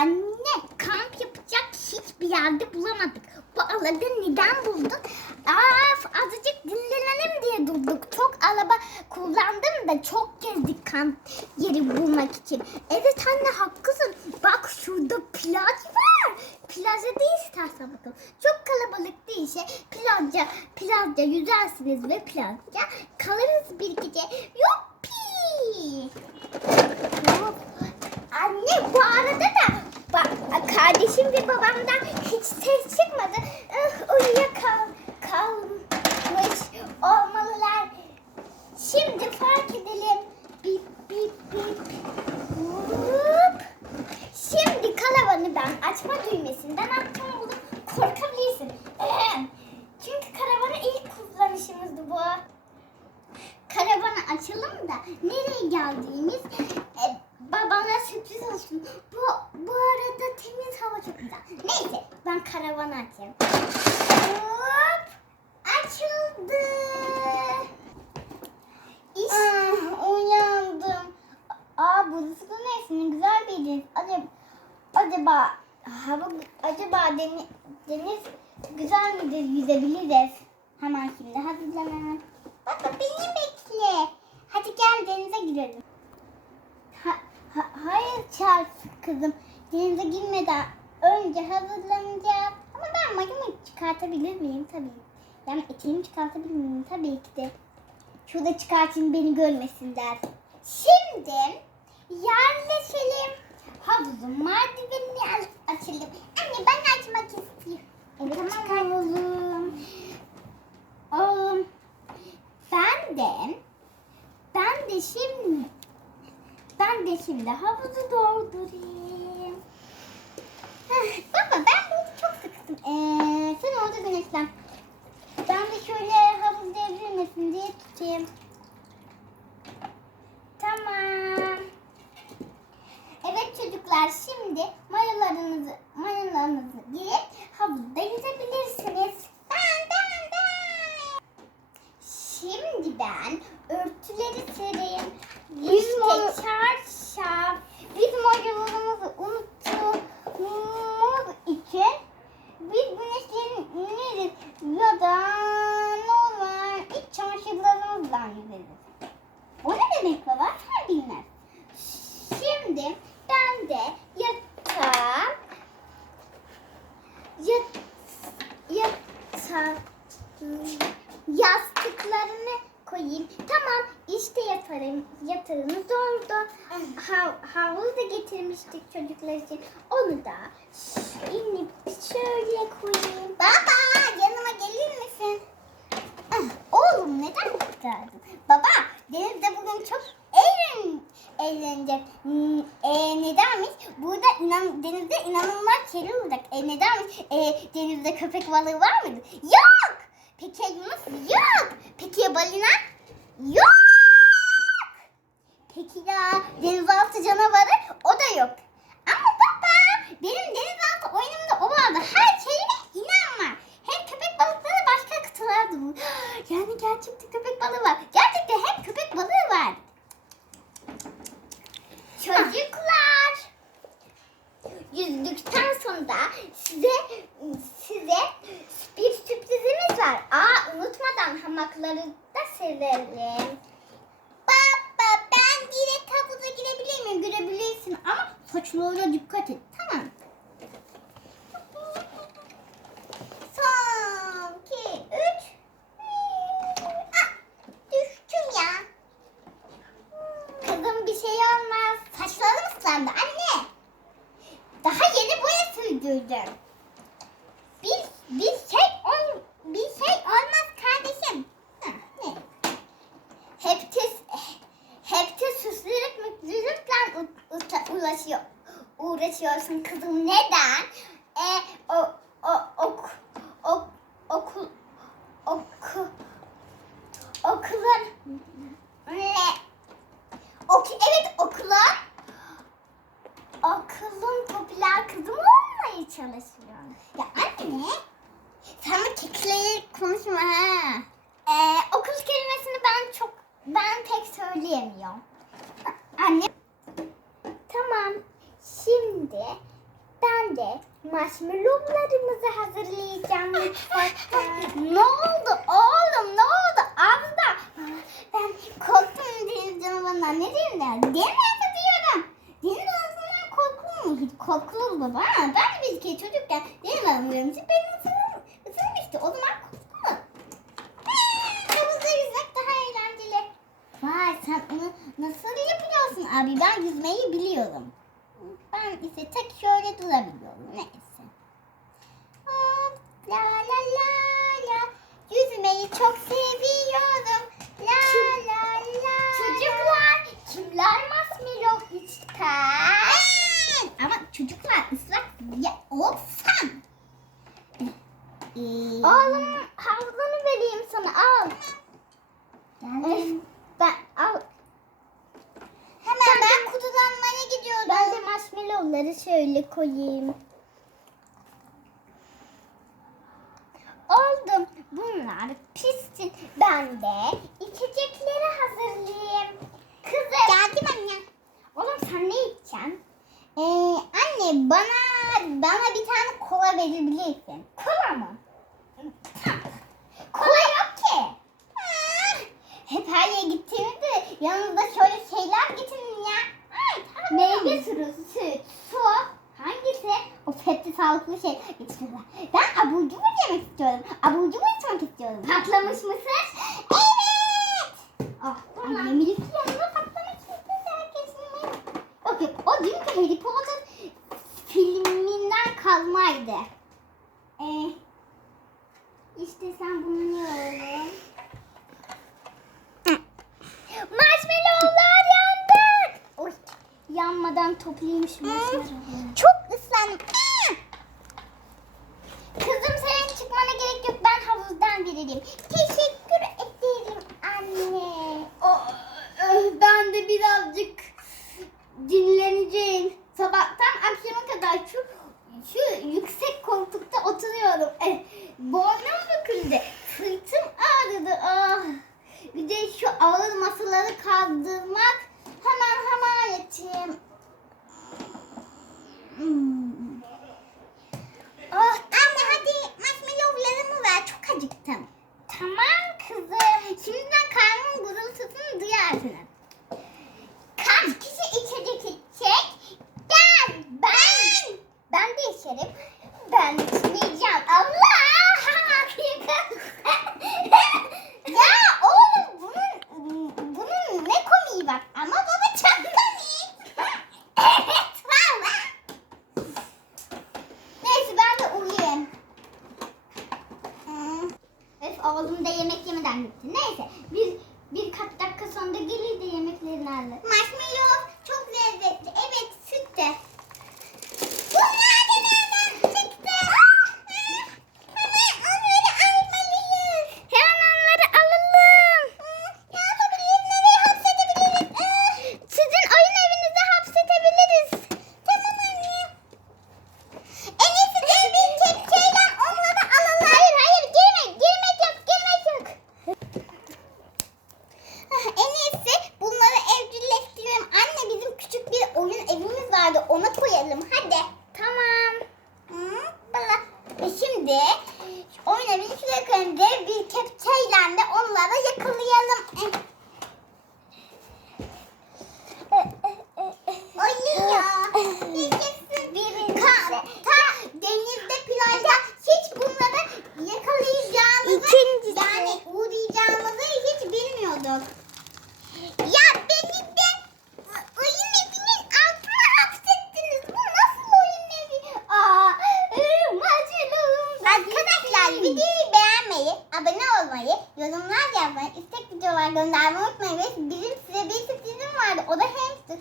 Anne kamp yapacak hiçbir yerde bulamadık. Bu alanı neden bulduk? Aa, azıcık dinlenelim diye durduk. Çok araba kullandım da çok gezdik kamp yeri bulmak için. Evet anne haklısın. Bak şurada plaj var. Plaja değil istersen bakın. Çok kalabalık değilse plajda, plajda yüzersiniz ve plajda kalırız bir gece. Yuppi! Anne bu arada da bak, kardeşim ve babamdan hiç ses çıkmadı. Uh, uyuyakal kalmış olmalılar. Şimdi fark edelim. Bip bip bip. Hop. Şimdi karavanı ben açma düğmesinden açtım bunu korkabilirsin. Çünkü karavanı ilk kullanışımızdı bu. Karavanı açalım da nereye geldiğimiz e, babana sürpriz olsun. Bu, bu arada temiz hava çok güzel. Neyse ben karavanı açayım. Hop açıldı. İşte. Ah, uyandım. Aa burası da neyse güzel bir deniz. Acaba, acaba hava acaba deniz, deniz güzel midir yüzebiliriz. Hemen şimdi hazırlanalım. Baba beni bekle. Hadi gel denize girelim. Ha, ha- hayır Charles kızım. Denize girmeden önce hazırlanacağız. Ama ben mayomu çıkartabilir miyim? Tabii. Yani eteğimi çıkartabilir miyim? Tabii ki de. Şurada çıkartayım beni görmesinler. Şimdi yerleşelim. Havuzun merdivenini açalım. Anne ben açmak istiyorum. Evet çıkaralım. Oğlum ben de ben de şimdi ben de şimdi havuzu doldurayım. Heh, baba ben bunu çok sıktım. Ee, sen orada güneşlen. Ben de şöyle havuz devrilmesin diye tutayım. Tamam. Evet çocuklar şimdi mayolarınızı mayolarınızı giyip havuzda yüzebilirsiniz. Ben ben ben. Şimdi ben örtüleri sereyim. İşte çarşaf. Biz mayolarımızı unuttuğumuz için biz güneşleniriz ya da normal iç çamaşırlarımızla yüzeriz. O ne demek baba? Sen bilmez. Şimdi ben de yatağa yat, yatağa yastıklarını koyayım. Tamam işte yatarım. Yatağımız oldu. Hav, havlu da getirmiştik çocuklar için. Onu da inip şöyle koyayım. Baba yanıma gelir misin? Ah, Oğlum neden kutardın? Baba denizde bugün çok eğlen, eğlenecek. Hmm, e, nedenmiş? Burada inan, denizde inanılmaz şeyler olacak. E, nedenmiş? E, denizde köpek balığı var mıydı? Yok. Peki ya Yunus? Yok. Peki ya balina? Yok. Peki ya denizaltı canavarı? O da yok. Ama baba benim denizaltı oyunumda o vardı. Her şeyine inanma. Hem köpek balıkları başka kıtalardı bu. Yani gerçekten köpek balığı var. Gerçekten hep köpek balığı var. Çocuklar. Yüzdükten sonra size size bir sürprizimiz var. Aa unutmadan hamakları da serelim. Baba ben direkt havuza girebilir miyim? Girebilirsin ama saçlarına dikkat et. Tamam. Son, iki, üç. Ah, düştüm ya. Kızım bir şey olmaz. Saçlarım ıslandı anne. Daha yeni boya sürdürdüm. Bir, bir şey ol, bir şey olmaz kardeşim. Hah, ne? Hep de, hep de süslülük mutlulukla u- uta- ulaşıyor, uğraşıyorsun kızım. Neden? E, o, o, ok, ok, okul, oku, okulun, ne? Ok, evet okulun, okulun popüler kızı mı olmaya çalışıyorsun? Ya anne, sen bu kekleyerek konuşma ha. Ee, okul kelimesini ben çok, ben pek söyleyemiyorum. Anne. Tamam. Şimdi Ben de marshmallowlarımızı hazırlayacağım mutfakta. ne oldu oğlum ne oldu? Abla ben korktum deniz canavarından. Ne diyeyim der? Deniz diyorum. Deniz canavarından korkulur mu? Hiç korkulur baba. Ben de bir kere çocukken deniz benim ısırım, ısırmıştı. O zaman korkulur. Havuzda yüzmek daha eğlenceli. Vay sen onu nasıl yapıyorsun abi? Ben yüzmeyi biliyorum. Ben ise tek şöyle durabiliyorum. Neyse. La la la la. Yüzmeyi çok seviyorum. La la la. Çocuklar kimler marshmallow ister? Ama çocuklar ıslak ya olsan. Oğlum havlunu vereyim sana al. Geldim. Ben al. Hemen ben kutulanmaya gidiyorum. Ben de marshmallowları şöyle koyayım. Bunlar pişsin. Ben de içecekleri hazırlayayım. Kızım. Geldim anne. Oğlum sen ne içeceksin? Ee, anne bana bana bir tane kola verebilirsin. Kola mı? Kola yok ki. Ah, Hep her yere gittiğimizde yanımda şöyle şeyler getirin ya. Ay, Meyve suyu, süt, su. Hangisi? O fetli sağlıklı şey getiriyorlar. Ben abur cubur yemek istiyorum. Abur cubur içmek istiyorum. Patlamış mısır? Evet. Ah, annemin yanında patlamış mısır kesinlikle. Yok yok, o dünkü Harry filminden kalmaydı. Ee, sen bunu ne oğlum? Marshmallowlar yandı. Oy, yanmadan toplayayım şu. Çok ıslandım. Kızım senin çıkmana gerek yok. Ben havuzdan veririm. Teşekkür Ve şimdi şu oyun evini şuraya koyalım. Dev bir kepçeyle de onları yakalayalım. Yaşasın. Ka- ta denizde plajda hiç bunları yakalayacağımızı yani uğrayacağımızı hiç bilmiyorduk. Videolar göndermeyi unutmayın. Ve bizim size bir sürprizim vardı. O da hamster.